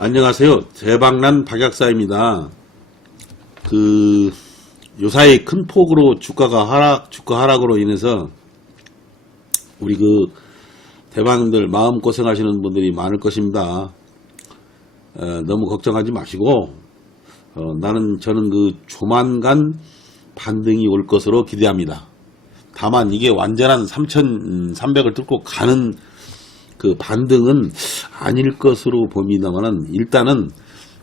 안녕하세요. 대박난 박약사입니다. 그 요사이 큰 폭으로 주가가 하락, 주가 하락으로 인해서 우리 그 대방님들 마음 고생하시는 분들이 많을 것입니다. 어, 너무 걱정하지 마시고 어, 나는 저는 그 조만간 반등이 올 것으로 기대합니다. 다만 이게 완전한 3,300을 뚫고 가는 그 반등은 아닐 것으로 봅니다만은 일단은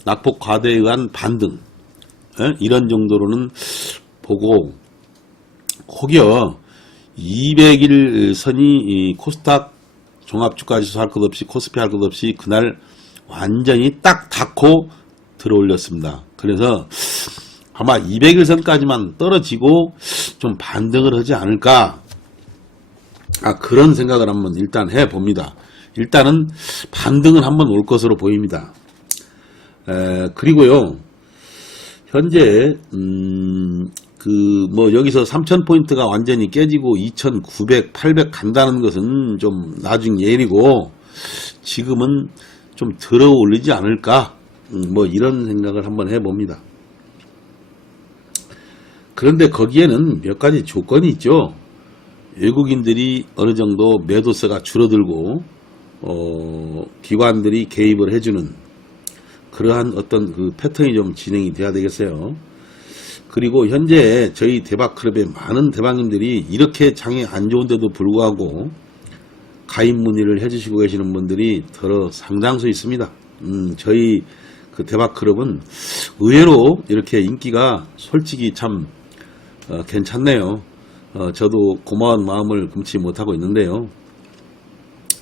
낙폭 과대에 의한 반등 에? 이런 정도로는 보고 혹여 200일 선이 이 코스닥 종합주가지수 할 것 없이 코스피 할 것 없이 그날 완전히 딱 닫고 들어올렸습니다. 그래서 아마 200일 선까지만 떨어지고 좀 반등을 하지 않을까 아, 그런 생각을 한번 일단 해 봅니다. 일단은 반등은 한번 올 것으로 보입니다. 에, 그리고요, 현재, 음, 그, 뭐, 여기서 3,000포인트가 완전히 깨지고 2,900, 800 간다는 것은 좀 나중 예리고, 지금은 좀 들어 올리지 않을까, 음, 뭐, 이런 생각을 한번 해 봅니다. 그런데 거기에는 몇 가지 조건이 있죠. 외국인들이 어느 정도 매도세가 줄어들고 어, 기관들이 개입을 해주는 그러한 어떤 그 패턴이 좀 진행이 돼야 되겠어요. 그리고 현재 저희 대박클럽의 많은 대박님들이 이렇게 장이 안 좋은데도 불구하고 가입 문의를 해주시고 계시는 분들이 더러 상당수 있습니다. 음, 저희 그 대박클럽은 의외로 이렇게 인기가 솔직히 참 어, 괜찮네요. 어, 저도 고마운 마음을 금치 못하고 있는데요.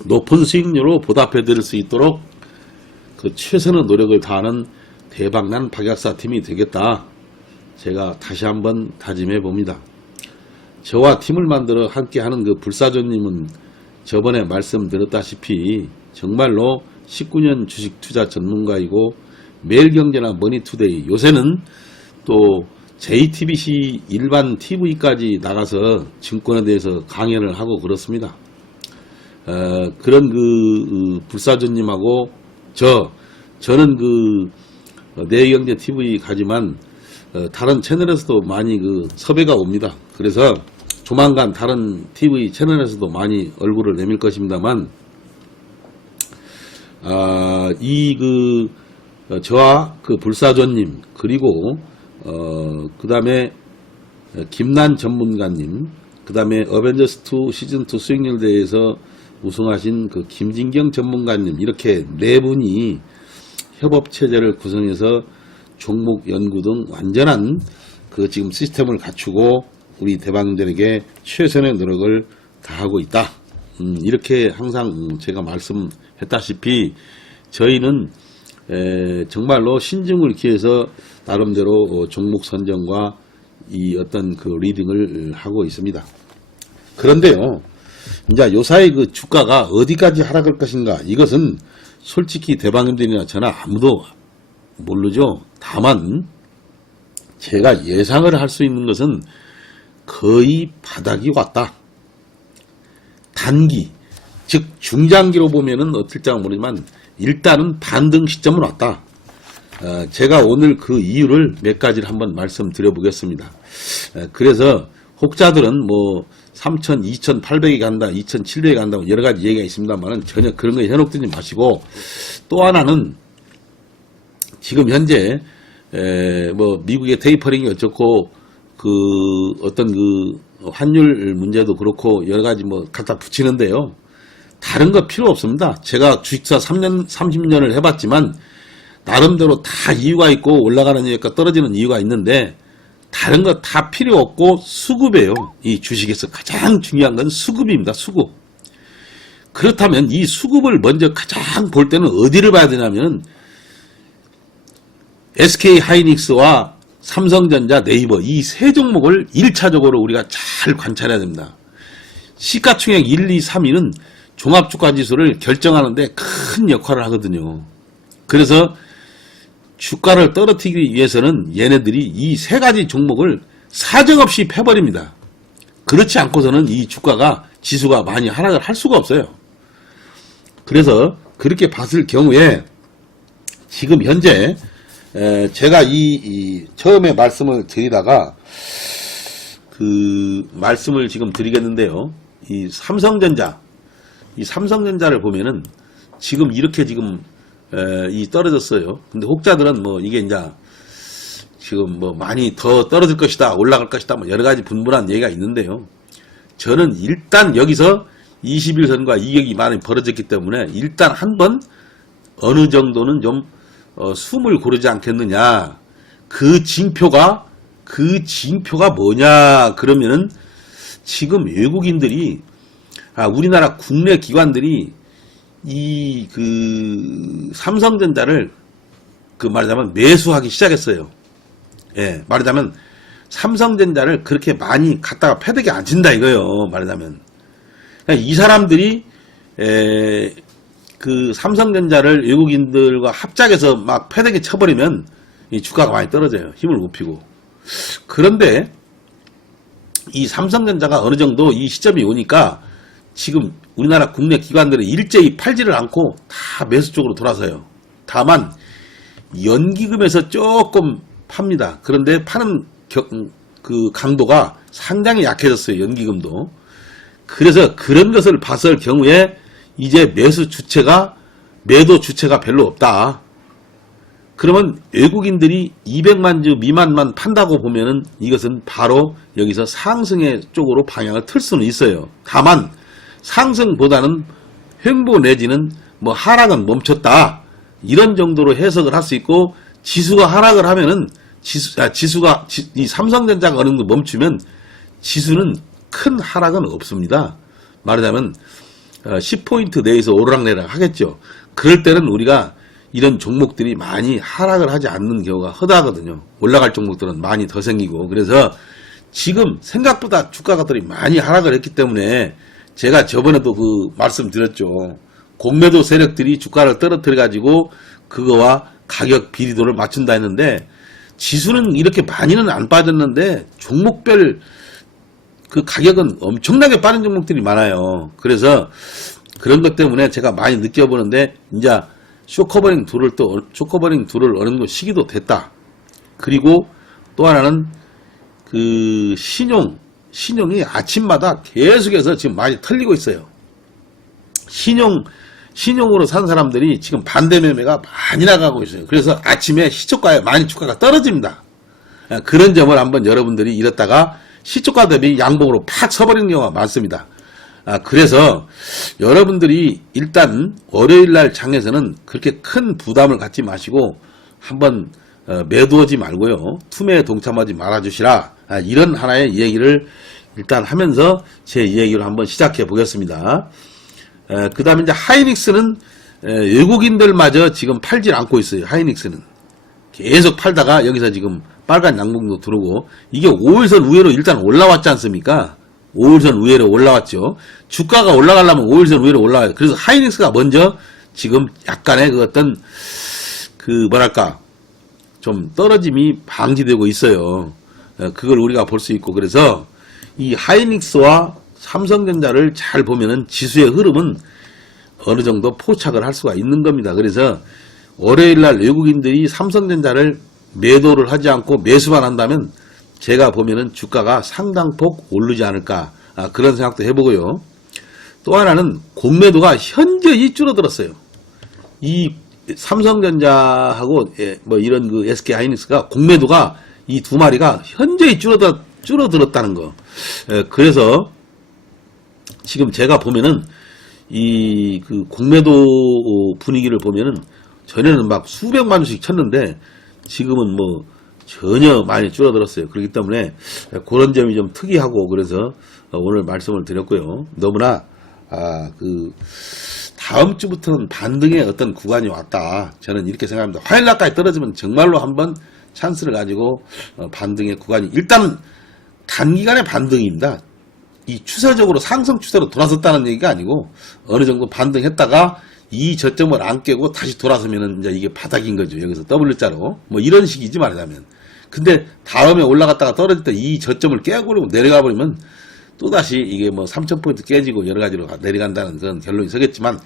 높은 수익률로 보답해 드릴 수 있도록 그 최선의 노력을 다하는 대박난 박약사 팀이 되겠다. 제가 다시 한번 다짐해 봅니다. 저와 팀을 만들어 함께 하는 그 불사조님은 저번에 말씀드렸다시피 정말로 19년 주식 투자 전문가이고 매일경제나 머니투데이 요새는 또 JTBC 일반 TV까지 나가서 증권에 대해서 강연을 하고 그렇습니다. 어, 그런 그, 그 불사조님하고 저 저는 그 어, 내경제 TV 가지만 어, 다른 채널에서도 많이 그 섭외가 옵니다. 그래서 조만간 다른 TV 채널에서도 많이 얼굴을 내밀 것입니다만 아, 이그 어, 저와 그 불사조님 그리고 어, 그 다음에 김난 전문가님, 그 다음에 어벤져스2 시즌2 수익률 대회에서 우승하신 그 김진경 전문가님, 이렇게 네 분이 협업 체제를 구성해서 종목 연구 등 완전한 그 지금 시스템을 갖추고 우리 대방들에게 최선의 노력을 다하고 있다. 음, 이렇게 항상 음, 제가 말씀했다시피 저희는 에, 정말로 신중을 기해서 나름대로 어, 종목 선정과 이 어떤 그 리딩을 하고 있습니다. 그런데요, 이제 요사이 그 주가가 어디까지 하락할 것인가 이것은 솔직히 대방님들이나 저나 아무도 모르죠. 다만 제가 예상을 할 수 있는 것은 거의 바닥이 왔다. 단기, 즉 중장기로 보면은 어떨지 모르지만 일단은 반등 시점은 왔다. 어, 제가 오늘 그 이유를 몇 가지를 한번 말씀드려 보겠습니다. 어, 그래서 혹자들은 뭐 3,000, 2,800이 간다, 2,700이 간다, 여러 가지 얘기가 있습니다만 전혀 그런 거에 현혹되지 마시고 또 하나는 지금 현재 에, 뭐 미국의 테이퍼링이 어쩌고 그 어떤 그 환율 문제도 그렇고 여러 가지 뭐 갖다 붙이는데요. 다른 거 필요 없습니다. 제가 주식사 3년, 30년을 해봤지만 나름대로 다 이유가 있고 올라가는 이유가 떨어지는 이유가 있는데 다른 거 다 필요 없고 수급이에요. 이 주식에서 가장 중요한 건 수급입니다. 수급. 그렇다면 이 수급을 먼저 가장 볼 때는 어디를 봐야 되냐면 SK 하이닉스와 삼성전자, 네이버 이 세 종목을 1차적으로 우리가 잘 관찰해야 됩니다. 시가총액 1, 2, 3위는 종합주가지수를 결정하는데 큰 역할을 하거든요. 그래서 주가를 떨어뜨리기 위해서는 얘네들이 이 세 가지 종목을 사정없이 패버립니다. 그렇지 않고서는 이 주가가 지수가 많이 하락을 할 수가 없어요. 그래서 그렇게 봤을 경우에 지금 현재 에, 제가 이, 이 처음에 말씀을 드리다가 그 말씀을 지금 드리겠는데요. 이 삼성전자 이 삼성전자를 보면은 지금 이렇게 지금 에, 이 떨어졌어요. 근데 혹자들은 뭐 이게 이제 지금 뭐 많이 더 떨어질 것이다, 올라갈 것이다, 뭐 여러 가지 분분한 얘기가 있는데요. 저는 일단 여기서 21선과 이격이 많이 벌어졌기 때문에 일단 한 번 어느 정도는 좀 어, 숨을 고르지 않겠느냐. 그 징표가 그 징표가 뭐냐 그러면은 지금 외국인들이 아, 우리나라 국내 기관들이 이 그 삼성전자를 그 말하자면 매수하기 시작했어요. 예, 말하자면 삼성전자를 그렇게 많이 갖다가 패대기 안 친다 이거요. 말하자면 그러니까 이 사람들이 에, 그 삼성전자를 외국인들과 합작해서 막 패대기 쳐버리면 이 주가가 많이 떨어져요. 힘을 못 피고. 그런데 이 삼성전자가 어느 정도 이 시점이 오니까 지금 우리나라 국내 기관들이 일제히 팔지를 않고 다 매수 쪽으로 돌아서요. 다만 연기금에서 조금 팝니다. 그런데 파는 겨- 그 강도가 상당히 약해졌어요. 연기금도. 그래서 그런 것을 봤을 경우에 이제 매수 주체가 매도 주체가 별로 없다. 그러면 외국인들이 200만 주 미만만 판다고 보면은 이것은 바로 여기서 상승의 쪽으로 방향을 틀 수는 있어요. 다만 상승보다는 횡보 내지는 뭐 하락은 멈췄다. 이런 정도로 해석을 할 수 있고 지수가 하락을 하면은 지수, 아, 지수가 지- 이 삼성전자가 어느 정도 멈추면 지수는 큰 하락은 없습니다. 말하자면 어, 10포인트 내에서 오르락내락 하겠죠. 그럴 때는 우리가 이런 종목들이 많이 하락을 하지 않는 경우가 허다하거든요. 올라갈 종목들은 많이 더 생기고. 그래서 지금 생각보다 주가가들이 많이 하락을 했기 때문에 제가 저번에도 그 말씀드렸죠. 공매도 세력들이 주가를 떨어뜨려 가지고 그거와 가격 비리도를 맞춘다 했는데 지수는 이렇게 많이는 안 빠졌는데 종목별 그 가격은 엄청나게 빠른 종목들이 많아요. 그래서 그런 것 때문에 제가 많이 느껴보는데 이제 쇼커버링 둘을 또 쇼커버링 둘을 어느 정도 시기도 됐다. 그리고 또 하나는 그 신용 신용이 아침마다 계속해서 지금 많이 털리고 있어요. 신용 신용으로 산 사람들이 지금 반대 매매가 많이 나가고 있어요. 그래서 아침에 시초가에 많이 주가가 떨어집니다. 아, 그런 점을 한번 여러분들이 이랬다가 시초가 대비 양봉으로 팍 서버리는 경우가 많습니다. 아, 그래서 여러분들이 일단 월요일 날 장에서는 그렇게 큰 부담을 갖지 마시고 한번 어, 매도하지 말고요. 투매에 동참하지 말아주시라. 아, 이런 하나의 얘기를 일단 하면서 제 얘기를 한번 시작해 보겠습니다. 그 다음에 이제 하이닉스는 에, 외국인들마저 지금 팔질 않고 있어요. 하이닉스는. 계속 팔다가 여기서 지금 빨간 양봉도 들어오고 이게 5일선 우회로 일단 올라왔지 않습니까? 5일선 우회로 올라왔죠. 주가가 올라가려면 5일선 우회로 올라와요. 그래서 하이닉스가 먼저 지금 약간의 그 어떤 그 뭐랄까 좀 떨어짐이 방지되고 있어요. 어, 그걸 우리가 볼 수 있고 그래서 이 하이닉스와 삼성전자를 잘 보면은 지수의 흐름은 어느 정도 포착을 할 수가 있는 겁니다. 그래서 월요일 날 외국인들이 삼성전자를 매도를 하지 않고 매수만 한다면 제가 보면은 주가가 상당폭 오르지 않을까 아, 그런 생각도 해보고요. 또 하나는 공매도가 현저히 줄어들었어요. 이 삼성전자하고 예, 뭐 이런 그 SK 하이닉스가 공매도가 이 두 마리가 현저히 줄어들, 줄어들었다는 거. 예, 그래서 지금 제가 보면은 이 그 공매도 분위기를 보면은 전에는 막 수백만 원씩 쳤는데 지금은 뭐 전혀 많이 줄어들었어요. 그렇기 때문에 그런 점이 좀 특이하고 그래서 오늘 말씀을 드렸고요. 너무나 아 그 다음 주부터는 반등의 어떤 구간이 왔다. 저는 이렇게 생각합니다. 화요일 날까지 떨어지면 정말로 한번 찬스를 가지고 어, 반등의 구간이 일단은 단기간의 반등입니다. 이 추세적으로 상승 추세로 돌아섰다는 얘기가 아니고 어느 정도 반등했다가 이 저점을 안 깨고 다시 돌아서면은 이제 이게 바닥인 거죠. 여기서 W자로 뭐 이런 식이지 말하자면. 근데 다음에 올라갔다가 떨어질 때 이 저점을 깨고 내려가 버리면 또다시 이게 뭐 3,000포인트 깨지고 여러 가지로 내려간다는 그런 결론이 서겠지만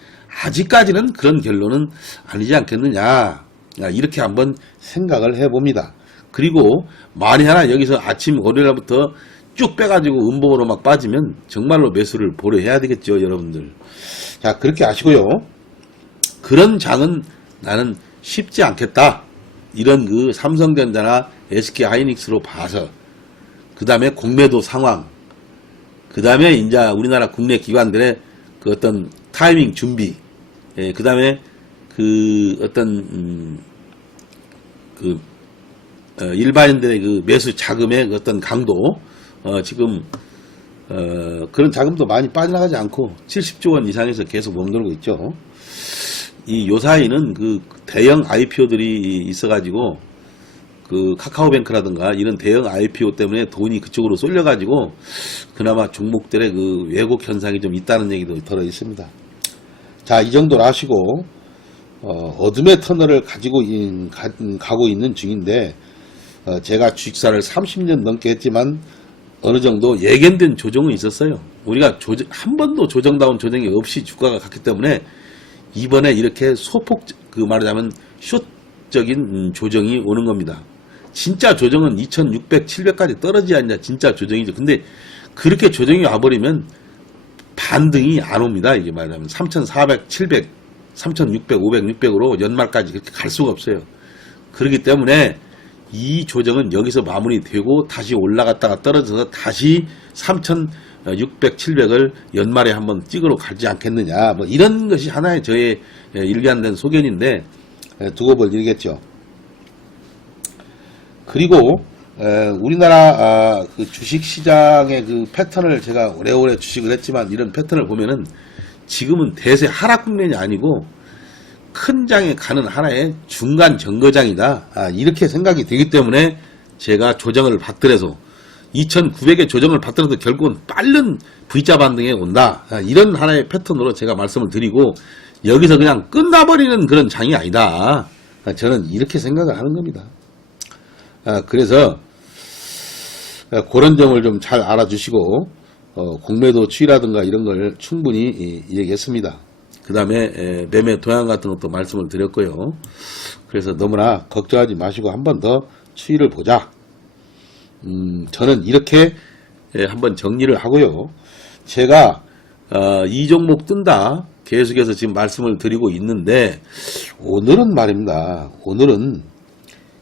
아직까지는 그런 결론은 아니지 않겠느냐. 아, 이렇게 한번 생각을 해봅니다. 그리고 만에 하나 여기서 아침 월요일부터 쭉 빼가지고 음봉으로 막 빠지면 정말로 매수를 보려 해야 되겠죠, 여러분들. 자, 그렇게 아시고요. 그런 장은 나는 쉽지 않겠다. 이런 그 삼성전자나 SK 하이닉스로 봐서 그 다음에 공매도 상황 그 다음에 이제 우리나라 국내 기관들의 그 어떤 타이밍 준비 그 다음에 그 어떤 음, 그 어, 일반인들의 그 매수 자금의 그 어떤 강도 어, 지금 어, 그런 자금도 많이 빠져나가지 않고 70조 원 이상에서 계속 머물고 있죠. 이 요사이는 그 대형 IPO들이 있어가지고 그 카카오뱅크라든가 이런 대형 IPO 때문에 돈이 그쪽으로 쏠려가지고 그나마 종목들의 그 왜곡 현상이 좀 있다는 얘기도 들어 있습니다. 자, 이 정도로 하시고 어, 둠의 터널을 가지고 인- 가, 고 있는 중인데 어, 제가 주식사를 30년 넘게 했지만 어느 정도 예견된 조정은 있었어요. 우리가 조정, 한 번도 조정다운 조정이 없이 주가가 갔기 때문에 이번에 이렇게 소폭 그 말하자면 숏적인 음, 조정이 오는 겁니다. 진짜 조정은 2,600, 700까지 떨어져야 이제 진짜 조정이죠. 근데 그렇게 조정이 와버리면 반등이 안 옵니다. 이게 말하자면 3,400, 700, 3,600, 500, 600으로 연말까지 그렇게 갈 수가 없어요. 그렇기 때문에 이 조정은 여기서 마무리되고 다시 올라갔다가 떨어져서 다시 3,600, 700을 연말에 한번 찍으러 가지 않겠느냐. 뭐 이런 것이 하나의 저의 예, 일관된 소견인데 예, 두고 볼 일이겠죠. 그리고 에, 우리나라 아, 그 주식 시장의 그 패턴을 제가 오래오래 주식을 했지만 이런 패턴을 보면은 지금은 대세 하락 국면이 아니고 큰 장에 가는 하나의 중간 정거장이다. 아, 이렇게 생각이 되기 때문에 제가 조정을 받더라도 2,900의 조정을 받더라도 결국은 빠른 V자 반등에 온다. 아, 이런 하나의 패턴으로 제가 말씀을 드리고 여기서 그냥 끝나버리는 그런 장이 아니다. 아, 저는 이렇게 생각을 하는 겁니다. 아, 그래서 아, 그런 점을 좀 잘 알아주시고 어, 공매도 추이라든가 이런 걸 충분히 이, 얘기했습니다. 그 다음에 매매 도양 같은 것도 말씀을 드렸고요. 그래서 너무나 걱정하지 마시고 한 번 더 추이를 보자. 음, 저는 이렇게 예, 한번 정리를 하고요. 제가 어, 이 종목 뜬다 계속해서 지금 말씀을 드리고 있는데 오늘은 말입니다. 오늘은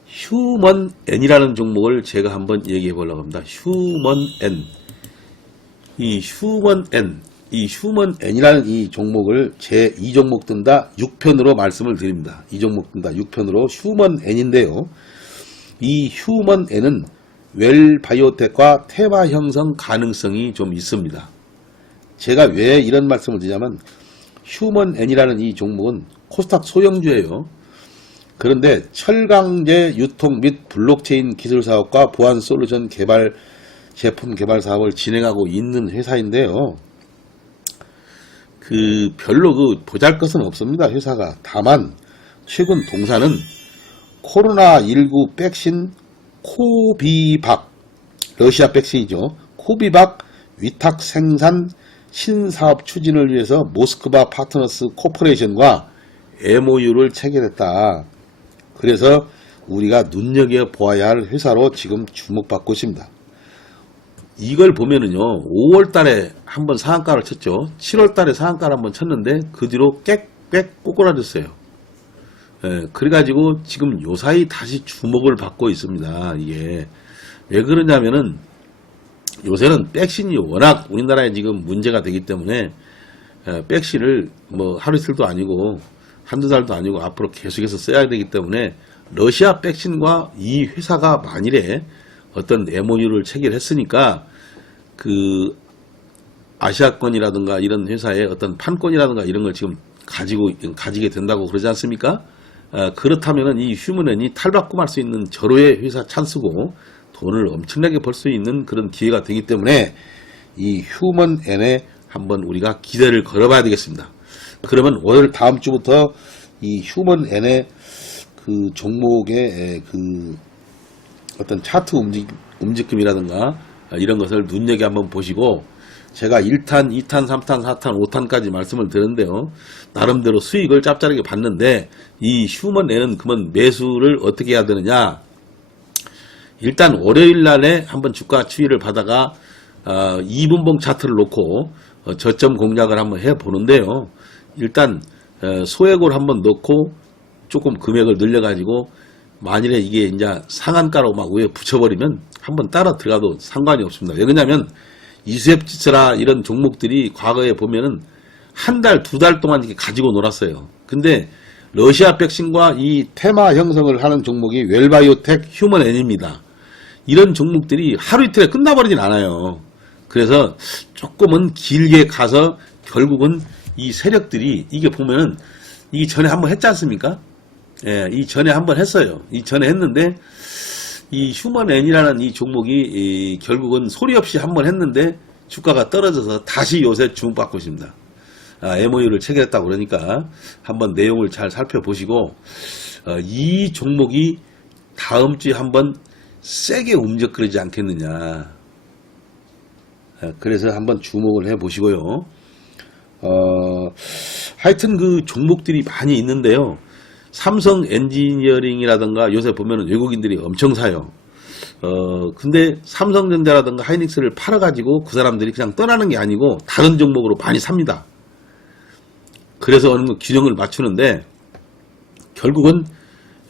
휴먼 N이라는 종목을 제가 한번 얘기해 보려고 합니다. 휴먼 N. 이 휴먼 N, 이 휴먼 N이라는 이 종목을 제 2종목 뜬다 6편으로 말씀을 드립니다. 이 종목 뜬다 6편으로 휴먼 N인데요. 이 휴먼 N은 웰 바이오텍과 테마 형성 가능성이 좀 있습니다. 제가 왜 이런 말씀을 드리냐면 휴먼 N이라는 이 종목은 코스닥 소형주예요. 그런데 철강제 유통 및 블록체인 기술 사업과 보안 솔루션 개발 제품 개발 사업을 진행하고 있는 회사인데요. 그 별로 그 보잘 것은 없습니다. 회사가 다만 최근 동사는 코로나19 백신 코비박 러시아 백신이죠. 코비박 위탁 생산 신사업 추진을 위해서 모스크바 파트너스 코퍼레이션과 MOU를 체결했다. 그래서 우리가 눈여겨 보아야 할 회사로 지금 주목받고 있습니다. 이걸 보면은요, 5월 달에 한번 상한가를 쳤죠. 7월 달에 상한가를 한번 쳤는데, 그 뒤로 꽥꽥 꼬꾸라졌어요. 예, 그래가지고 지금 요 사이 다시 주목을 받고 있습니다. 이게. 왜 그러냐면은, 요새는 백신이 워낙 우리나라에 지금 문제가 되기 때문에, 예, 백신을 뭐 하루 이틀도 아니고, 한두 달도 아니고 앞으로 계속해서 써야 되기 때문에, 러시아 백신과 이 회사가 만일에 어떤 MOU를 체결했으니까 그 아시아권이라든가 이런 회사의 어떤 판권이라든가 이런 걸 지금 가지고 가지게 된다고 그러지 않습니까? 어, 그렇다면은 이 휴먼엔이 탈바꿈할 수 있는 절호의 회사 찬스고 돈을 엄청나게 벌 수 있는 그런 기회가 되기 때문에 이 휴먼엔에 한번 우리가 기대를 걸어봐야 되겠습니다. 그러면 오늘 다음 주부터 이 휴먼엔의 그 종목의 그 어떤 차트 움직, 움직임이라든가 이런 것을 눈여겨 한번 보시고 제가 1탄, 2탄, 3탄, 4탄, 5탄까지 말씀을 드렸는데요. 나름대로 수익을 짭짤하게 봤는데 이 휴먼 N은 그러면 매수를 어떻게 해야 되느냐? 일단 월요일 날에 한번 주가 추이를 받아가 어, 2분봉 차트를 놓고 어, 저점 공략을 한번 해 보는데요. 일단 어, 소액을 한번 넣고 조금 금액을 늘려가지고 만일에 이게 이제 상한가로 막 위에 붙여버리면 한번 따라 들어가도 상관이 없습니다. 왜냐하면 이수협지수라 이런 종목들이 과거에 보면은 한 달, 두 달 동안 이렇게 가지고 놀았어요. 근데 러시아 백신과 이 테마 형성을 하는 종목이 웰바이오텍 휴먼 N입니다. 이런 종목들이 하루 이틀에 끝나버리진 않아요. 그래서 조금은 길게 가서 결국은 이 세력들이 이게 보면은 이게 전에 한번 했지 않습니까? 예, 이 전에 한번 했어요. 이 전에 했는데 이 휴먼 N이라는 이 종목이 이 결국은 소리 없이 한번 했는데 주가가 떨어져서 다시 요새 주목받고 있습니다. 아, MOU를 체결했다고 그러니까 한번 내용을 잘 살펴보시고 어, 이 종목이 다음 주에 한번 세게 움직거리지 않겠느냐. 아, 그래서 한번 주목을 해 보시고요. 어, 하여튼 그 종목들이 많이 있는데요. 삼성 엔지니어링이라든가 요새 보면은 외국인들이 엄청 사요. 어, 근데 삼성전자라든가 하이닉스를 팔아가지고 그 사람들이 그냥 떠나는 게 아니고 다른 종목으로 많이 삽니다. 그래서 어느 균형을 맞추는데 결국은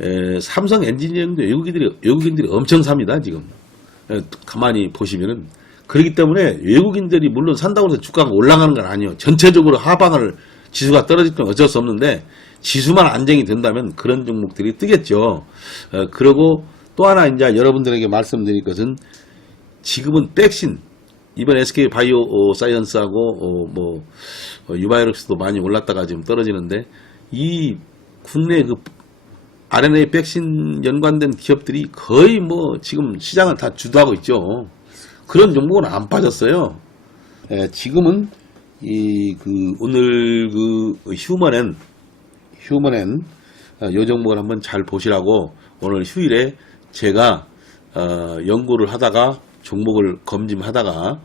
에, 삼성 엔지니어링도 외국인들이 외국인들이 엄청 삽니다 지금 에, 가만히 보시면은 그렇기 때문에 외국인들이 물론 산다고 해서 주가가 올라가는 건 아니에요 전체적으로 하방을 지수가 떨어질 건 어쩔 수 없는데 지수만 안정이 된다면 그런 종목들이 뜨겠죠 어, 그리고 또 하나 이제 여러분들에게 말씀드릴 것은 지금은 백신 이번 SK 바이오 어, 사이언스하고 어, 뭐 어, 유바이럭스도 많이 올랐다가 지금 떨어지는데 이 국내 그 RNA 백신 연관된 기업들이 거의 뭐 지금 시장을 다 주도하고 있죠. 그런 종목은 안 빠졌어요. 예, 지금은 이 그 오늘 그 휴먼엔 휴먼엔 어, 요 종목을 한번 잘 보시라고 오늘 휴일에 제가 어, 연구를 하다가 종목을 검증하다가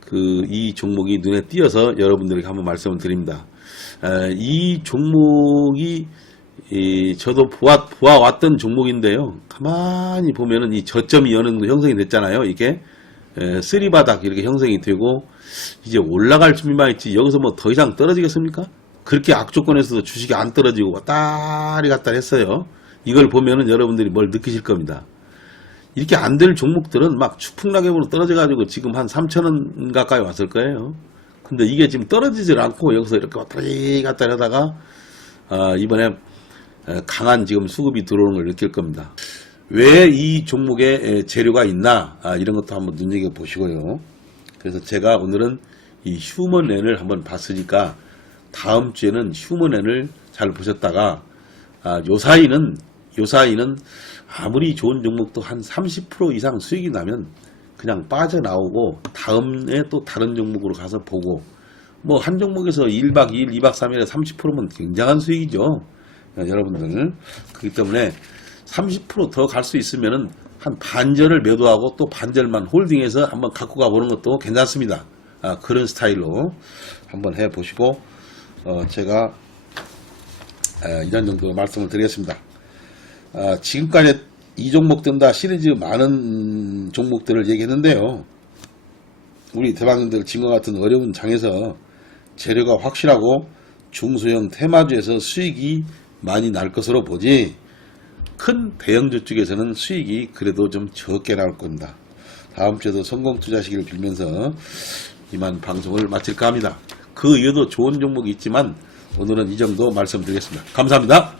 그 이 종목이 눈에 띄어서 여러분들에게 한번 말씀을 드립니다. 에, 이 종목이 이 저도 보아 보아왔던 종목인데요. 가만히 보면은 이 저점이 어느 정도 형성이 됐잖아요. 이게 에, 쓰리바닥 이렇게 형성이 되고 이제 올라갈 준비만 있지 여기서 뭐 더 이상 떨어지겠습니까? 그렇게 악조건에서도 주식이 안 떨어지고 왔다리 갔다 했어요. 이걸 보면은 여러분들이 뭘 느끼실 겁니다. 이렇게 안 될 종목들은 막 추풍낙엽으로 떨어져가지고 지금 한 3천원 가까이 왔을 거예요. 근데 이게 지금 떨어지질 않고 여기서 이렇게 왔다리 갔다 하다가 아, 이번에 에, 강한 지금 수급이 들어오는 걸 느낄 겁니다. 왜 이 종목에 에, 재료가 있나 아, 이런 것도 한번 눈여겨 보시고요. 그래서 제가 오늘은 이 휴먼앤을 한번 봤으니까 다음 주에는 휴먼앤을 잘 보셨다가 아, 요 사이는 요 사이는 아무리 좋은 종목도 한 30% 이상 수익이 나면 그냥 빠져나오고 다음에 또 다른 종목으로 가서 보고 뭐 한 종목에서 1박 2일, 2박 3일에 30%면 굉장한 수익이죠. 어, 여러분들. 그렇기 때문에 30%더 갈 수 있으면은 한 반절을 매도하고 또 반절만 홀딩해서 한번 갖고 가보는 것도 괜찮습니다. 아, 그런 스타일로 한번 해보시고 어, 제가 에, 이런 정도 말씀을 드리겠습니다. 아, 지금까지 이 종목들 다 시리즈 많은 종목들을 얘기했는데요. 우리 대방님들 진과 같은 어려운 장에서 재료가 확실하고 중소형 테마주에서 수익이 많이 날 것으로 보지 큰 대형주 쪽에서는 수익이 그래도 좀 적게 나올 겁니다. 다음 주에도 성공 투자하시기를 빌면서 이만 방송을 마칠까 합니다. 그 이유도 좋은 종목이 있지만 오늘은 이 정도 말씀드리겠습니다. 감사합니다.